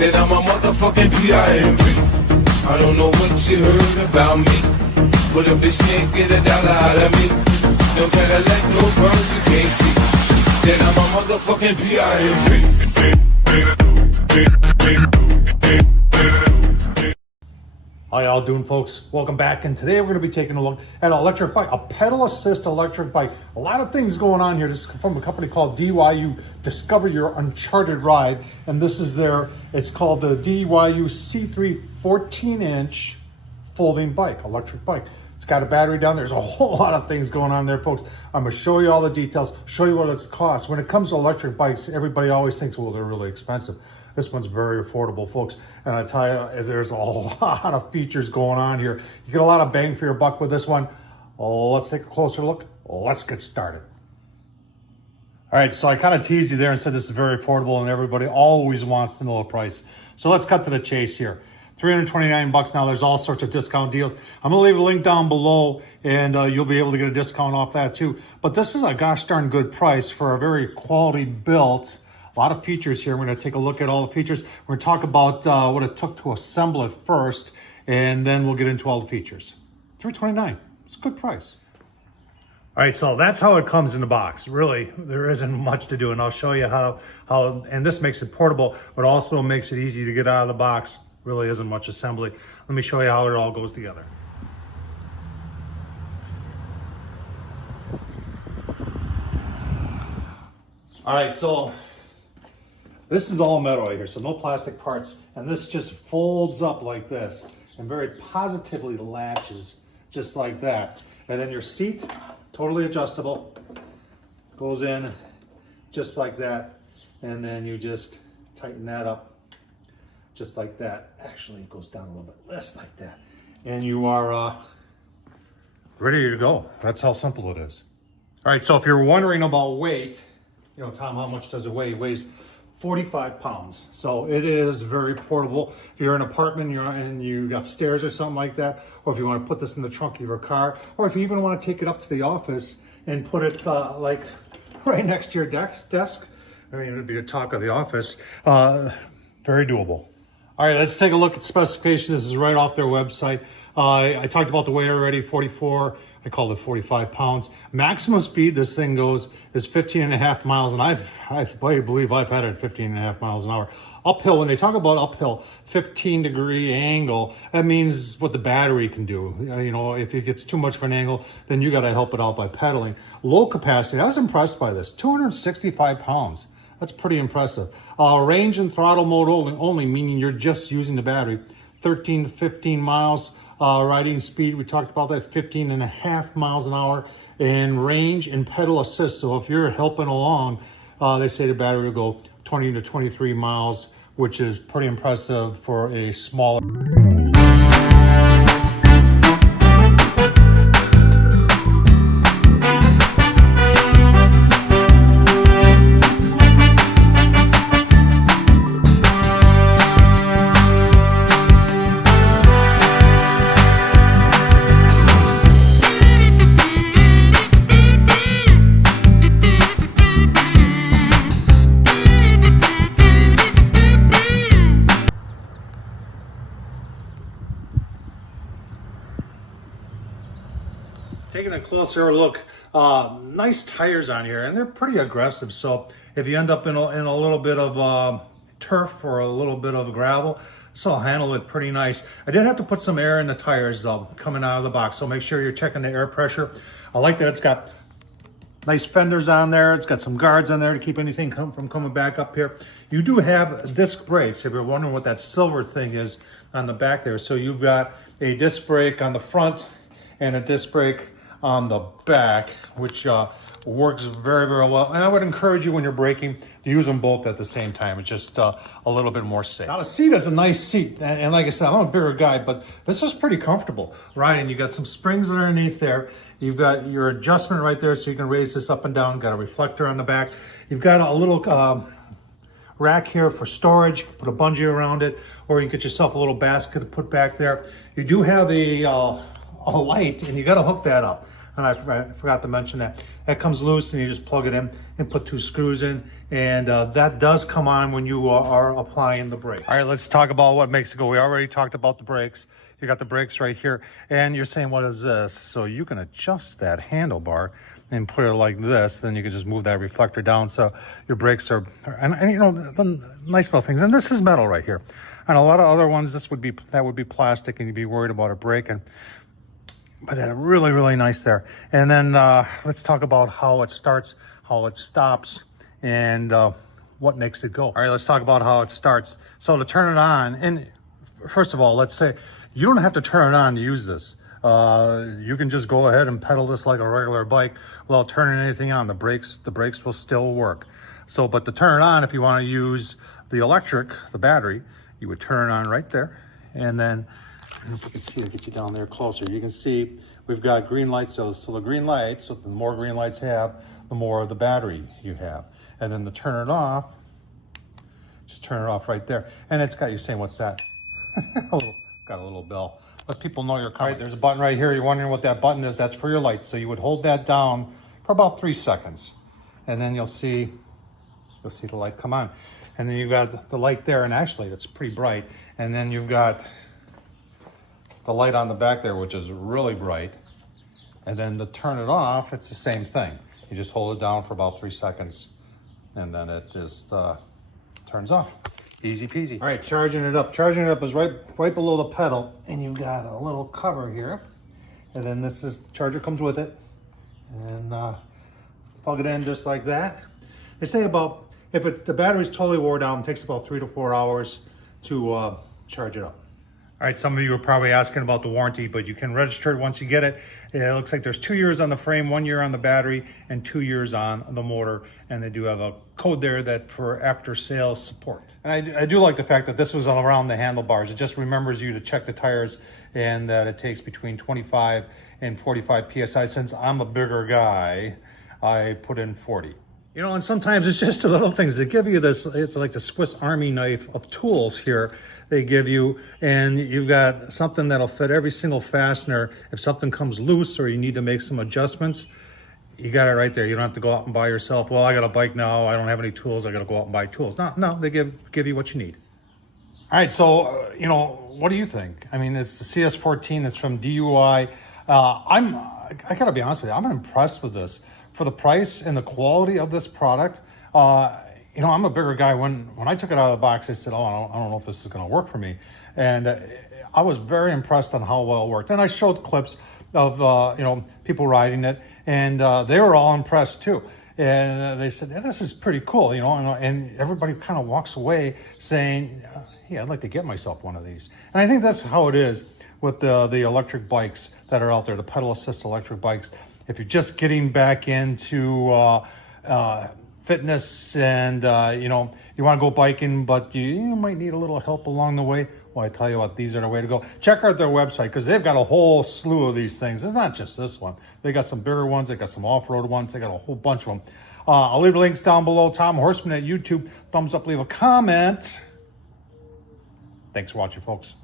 that I'm a motherfucking PIMP. I don't know what you heard about me, but a bitch can't get $1 out of me. No Cadillac, no pearls, you can't see that I'm a motherfucking PIMP. How y'all doing, folks? Welcome back, and today we're going to be taking a look at an electric bike, a pedal assist electric bike. A lot of things going on here. This is from a company called DYU, Discover Your Uncharted Ride, and this is it's called the DYU C3 14-inch folding bike, electric bike. It's got a battery down there. There's a whole lot of things going on there, folks. I'm going to show you all the details, show you what it costs. When it comes to electric bikes, everybody always thinks, well, they're really expensive. This one's very affordable, folks. And I tell you, there's a lot of features going on here. You get a lot of bang for your buck with this one. Oh, let's take a closer look. Let's get started. All right, so I kind of teased you there and said this is very affordable, and everybody always wants to know the price. So let's cut to the chase here. $329 now. There's all sorts of discount deals. I'm gonna leave a link down below, and you'll be able to get a discount off that too. But this is a gosh darn good price for a very quality built. A lot of features here. We're going to take a look at all the features. We're going to talk about what it took to assemble it first, and then we'll get into all the features. $329. It's a good price. All right, so that's how it comes in the box. Really, there isn't much to do, and I'll show you how and this makes it portable, but also makes it easy to get out of the box. Really isn't much assembly. Let me show you how it all goes together. All right, so this is all metal right here, so no plastic parts, and this just folds up like this and very positively latches just like that. And then your seat, totally adjustable, goes in just like that, and then you just tighten that up just like that. Actually, it goes down a little bit less like that, and you are ready to go. That's how simple it is. All right, so if you're wondering about weight, you know, Tom, how much does it weigh? It weighs 45 pounds. So it is very portable. If you're in an apartment and you got stairs or something like that, or if you want to put this in the trunk of your car, or if you even want to take it up to the office and put it like right next to your desk, I mean, it'd be the talk of the office. Very doable. All right, let's take a look at specifications. This is right off their website. I talked about the weight already, 44, I called it 45 pounds. Maximum speed this thing goes is 15.5 miles, and I believe I've had it at 15.5 miles an hour. Uphill, when they talk about uphill, 15-degree angle, that means what the battery can do. You know, if it gets too much of an angle, then you gotta help it out by pedaling. Low capacity, I was impressed by this, 265 pounds. That's pretty impressive. Range and throttle mode only, meaning you're just using the battery. 13 to 15 miles. Riding speed, we talked about that, 15.5 miles an hour. And range and pedal assist. So if you're helping along, they say the battery will go 20 to 23 miles, which is pretty impressive for a smaller. Taking a closer look, nice tires on here, and they're pretty aggressive. So if you end up in a little bit of turf or a little bit of gravel, this will handle it pretty nice. I did have to put some air in the tires coming out of the box, so make sure you're checking the air pressure. I like that it's got nice fenders on there. It's got some guards on there to keep anything from coming back up here. You do have disc brakes, if you're wondering what that silver thing is on the back there. So you've got a disc brake on the front and a disc brake on the back, which works very, very well. And I would encourage you when you're braking to use them both at the same time. It's just a little bit more safe. Now the seat is a nice seat. And like I said, I'm a bigger guy, but this is pretty comfortable riding. You got some springs underneath there. You've got your adjustment right there so you can raise this up and down. Got a reflector on the back. You've got a little rack here for storage. Put a bungee around it, or you get yourself a little basket to put back there. You do have a light, and you got to hook that up. and I forgot to mention that. That comes loose and you just plug it in and put 2 screws in, and that does come on when you are applying the brakes. All right, let's talk about what makes it go. We already talked about the brakes. You got the brakes right here, and you're saying, what is this? So you can adjust that handlebar and put it like this, then you can just move that reflector down so your brakes are, and you know, the nice little things. And this is metal right here. And a lot of other ones, that would be plastic, and you'd be worried about it breaking. But they're really, really nice there. And then let's talk about how it starts, how it stops, and what makes it go. All right, let's talk about how it starts. So to turn it on, and first of all, let's say you don't have to turn it on to use this. You can just go ahead and pedal this like a regular bike without turning anything on. The brakes will still work. So, but to turn it on, if you want to use the electric, the battery, you would turn it on right there. And then, if you can see, I'll get you down there closer. You can see we've got green lights. So the green lights, so the more green lights have, the more of the battery you have. And then to turn it off, just turn it off right there. And it's got you saying, what's that? Got a little bell. Let people know you're coming. Right, there's a button right here. You're wondering what that button is. That's for your lights. So you would hold that down for about 3 seconds, and then you'll see the light come on. And then you've got the light there, and actually it's pretty bright. And then you've got the light on the back there, which is really bright. And then to turn it off, it's the same thing. You just hold it down for about 3 seconds, and then it just turns off. Easy peasy. All right, charging it up. Charging it up is right below the pedal, and you've got a little cover here. And then the charger comes with it. And plug it in just like that. They say about, if the battery's totally wore down, it takes about 3 to 4 hours to charge it up. All right, some of you are probably asking about the warranty, but you can register it once you get it. It looks like there's 2 years on the frame, 1 year on the battery, and 2 years on the motor. And they do have a code there that for after sales support. And I do like the fact that this was around the handlebars. It just remembers you to check the tires, and that it takes between 25 and 45 PSI. Since I'm a bigger guy, I put in 40. You know, and sometimes it's just the little things. They give you this, it's like the Swiss Army knife of tools here they give you, and you've got something that'll fit every single fastener. If something comes loose or you need to make some adjustments, you got it right there. You don't have to go out and buy yourself, well, I got a bike now, I don't have any tools, I got to go out and buy tools. No, they give you what you need. All right, so, you know, what do you think? I mean, it's the CS14, it's from DYU. I got to be honest with you, I'm impressed with this. For the price and the quality of this product, you know, I'm a bigger guy. When I took it out of the box, I said, oh, I don't know if this is going to work for me. And I was very impressed on how well it worked. And I showed clips of, you know, people riding it, and they were all impressed too. And they said, yeah, this is pretty cool, you know, and everybody kind of walks away saying, hey, I'd like to get myself one of these. And I think that's how it is with the electric bikes that are out there, the pedal assist electric bikes. If you're just getting back into fitness and, you know, you want to go biking, but you might need a little help along the way, well, I tell you what, these are the way to go. Check out their website, because they've got a whole slew of these things. It's not just this one. They got some bigger ones. They got some off-road ones. They got a whole bunch of them. I'll leave the links down below. Tom Horseman at YouTube. Thumbs up, leave a comment. Thanks for watching, folks.